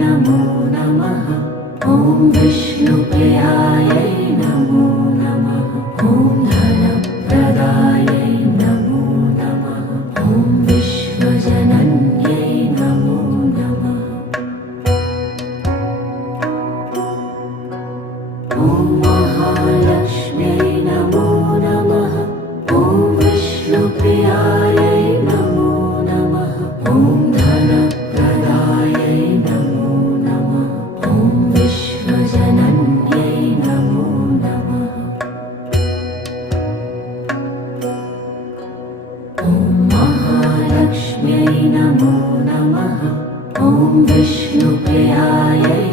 नमो नमः। ॐ विष्णुप्रियायै नमो नमः। ॐ धनप्रदायै नमो नमः। ॐ विश्वजनन्यै नमो नमः। ॐ महालक्ष्म्यै नमो नमः। ॐ विष्णुप्रियायै नमो नमः। ॐ धनप्रदायै नमो नमः। ॐ विश्वजनन्यै नमो नमः। ॐ महालक्ष्म्यै नमो नमः। ॐ विष्णुप्रियायै